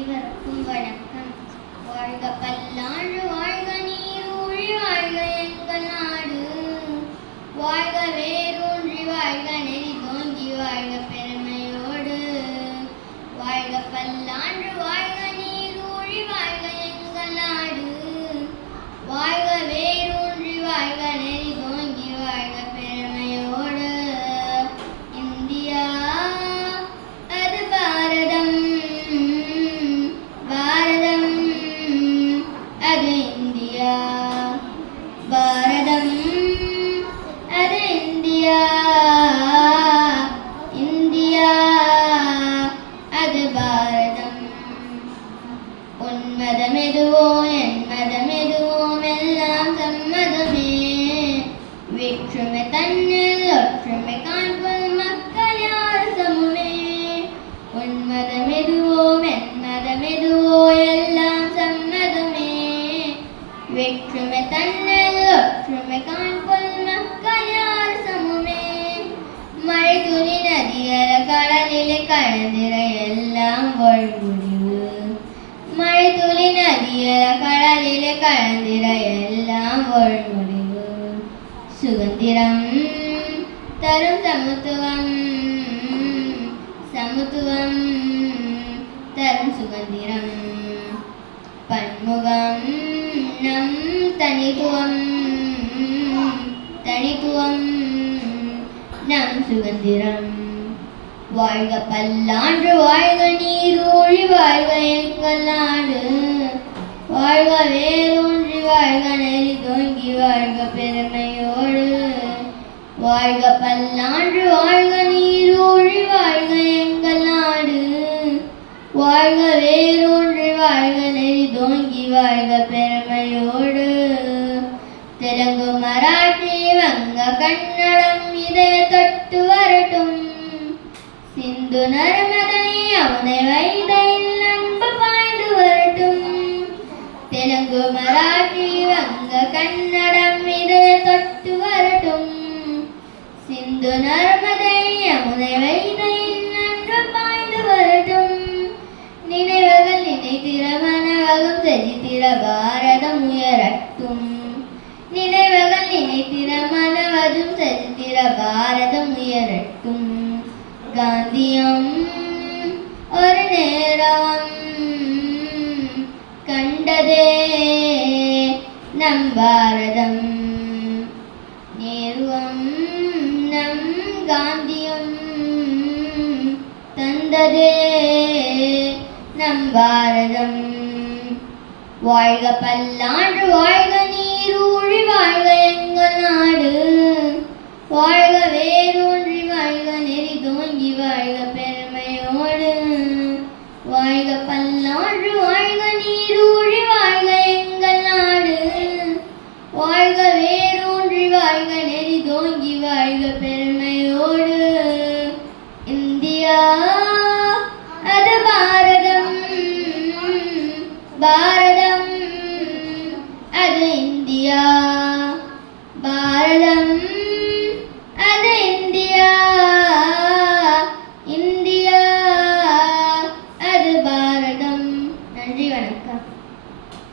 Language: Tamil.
அனைவருக்கும் வணக்கம். வாழ்க பல்லாண்டு வாழ்க நீரூழி வாழ்க எங்கள் நாடு. வாழ்க வேரூன்றி வாழ்க நெறி தோங்கி வாழ்க பெருமையோடு. வாழ்க பல்லாண்டு வாழ்க நீரூழி வாழ்க எங்கள் நாடு. வாழ்க வேரூன்றி வாழ்க நெறி தோங்கி வாழ்க பெருமையோடு. இந்தியா அது பாரதம், பாரதம் அது இந்தியா, பாரதம் அது இந்தியா, இந்தியா அது பாரதம். உன் மதமெதுவோ என் மதமெதுவோ எல்லாம் சம்மதமே. வேற்றுமை தன்னில் ஒற்றுமை காண்பது மக்கள் யார் சமமே. உன் மதமெதுவோ என் மதமெதுவோ எல்லாம் சம்மதமே. வேற்றுமை தன்னில் ஒற்றுமை காண்பது மக்கள் யார் சமமே. மழை துளி நதியல கடலிலே கலந்திர எல்லாம் வாழ்முடிவு. மழை துளி நதியல கடலிலே கலந்திர எல்லாம் வாழ்முடிவு. சுதந்திரம் தரும் சமத்துவம், சமத்துவம் தரும் சுதந்திரம். பன்முகம் நம் தனித்துவம், தனித்துவம் நம் சுதந்திரம். வாழ்க பல்லாண்டு வாழ்க நீரூழி வாழ்க எங்கள் நாடு. வாழ்க வேரூன்றி வாழ்க நெறி தோங்கி வாழ்க பெருமையோடு. வாழ்க பல்லாண்டு வாழ்க நீரூழி வாழ்க எங்கள் நாடு. வாழ்க வேரூன்றி வாழ்க நெறி தோங்கி வாழ்க பெருமையோடு. தெலுங்கு மராட்டி வங்க கன்னடம் இதய தொட்டு வரட்டும். சிந்து நர்மதை யமுனை வைகையில் அன்பு பாய்ந்து வரட்டும். தெலுங்கு மராட்டி வங்க கன்னடம் இதய தொட்டு வரட்டும். சிந்து நர்மதை யமுனை வைகையில் அன்பு பாய்ந்து வரட்டும். நினைவுகள் நினைத்திர மனவகம் செழித்திர பாரதம் உயரட்டும். நினைவுகள் நினைத்திர மனவதும் செழித்திர பாரதம் உயரட்டும். காந்தியம் ஒரு நேரம் கண்டதே நம் பாரதம். நேருவம் நம் காந்தியம் தந்ததே நம் பாரதம். வாழ்க பல்லாண்டு வாழ்க நீரூழி வாழ்க எங்கள் நாடு. வாழ்க